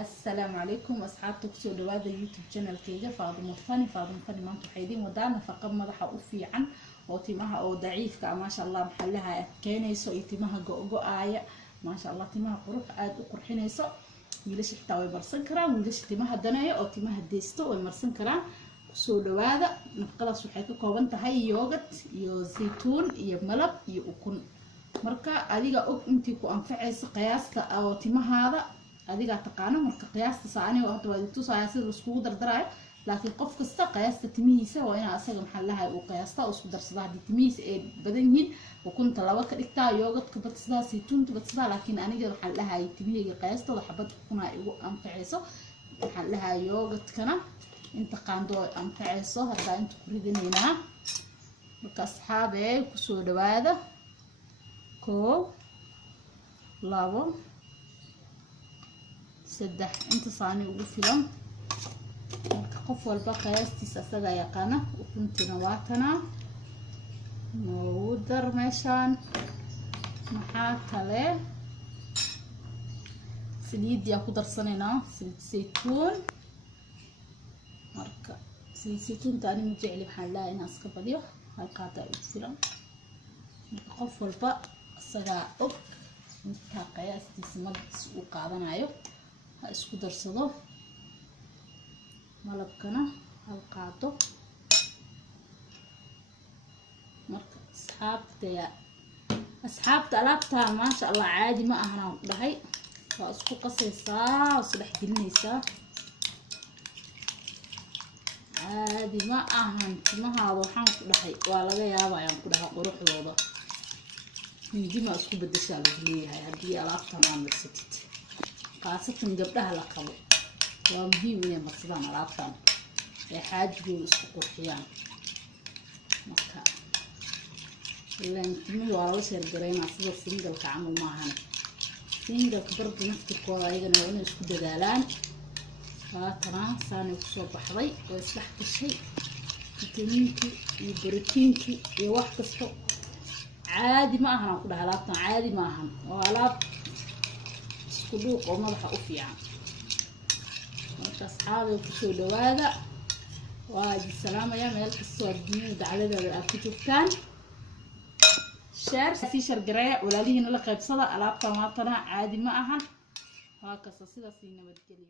السلام عليكم أصحابتك سو دواد يوتيوب channel كيجا فاضل فاني ما انتو حيدين ودانا فقط مدحا أوفي عن وتيمها أو ضعيف ما شاء الله محلها كينيسو يتيمها جو آية ما شاء الله تيمها قروح آد وقرحينيسو ويلش حتى ويمرسن كران ويلش تيمها دنايا أو تيمها ديستو ويمرسن كران سو دواد نقلاص وحيكو كوبان تهي يوغت يو زيتون يو ملب يو أكون مركا أديغا أوك انتي كو أنفعيس قياستا أو تيمها هذا adiga taqaano marka qiyaasta saani oo hadda waa tusaya sida isku dardaray laakiin qof kasta qiyaasta timihiisa waa in asaga maxallaha uu qiyaasta oo isku darsada hadii timihiisa ay badan yihiin ukunta laba ka dhigtaa yogurt ka badsada saytuunta badsada laakiin aniga waxaan lahaay timihayga qiyaastooda xabad kuna igu anfacayso waxaan lahaay yogurt kana inta qaando anfacayso hadda inta ku ridinayna marka asxaabay ku soo dhawaada labo saddex inta saani ugu filan marka qof walba qiyaastiisa asaga yaqaana ukuntina waatana noodar meeshan maxaa kale saliid yaa ku darsanayna saliid saytuun marka saliid saytuunta ani ma jecli waxaan lahaa inaan iska badiyo halkaada ugu filan marka qof walba asaga og inta qiyaastiisa magaciisa uu qaadanayo isku darsado malabkana hal qaado marka asxaabta alaabta ma sha Allah caadi ma ahna dhahay waa isku qasaysaa oo saddex gelinaysaa caadi ma ahan timahaada waxaan ku dhahay waa laga yaabaa aan ku dhahay quruxdooda hindima isku bedeshaa lagu leeyahay haddii alaabtan aan marsatid qaasatan gabdhaha la qabo waa muhiim inay marsadaan alaabtan ee xaajigooda isku qurxiyaan marka ilaan timihi waa laga sheergaraynaa sida singalka camal maahan singalka barda naftirkooda ayagana waa inay isku dadaalaan haatana saanay kusoo baxday oo isdhex gashay fitamiinkii iyo borotiinkii iyo wax kasto caadi ma ahan aan ku dhahay alaabtan caadi ma ahan waa alaab كلوك أو مضحى أفيع أصحابي وكسو دوادا واجي السلامة يا مالك السودين ودعالي ذا الأكتوب كان شير سيشر قراية ولا ليه نلقى بصلاة ألعاب طماطنا عادي معها هكذا سيدا سينا بدكليو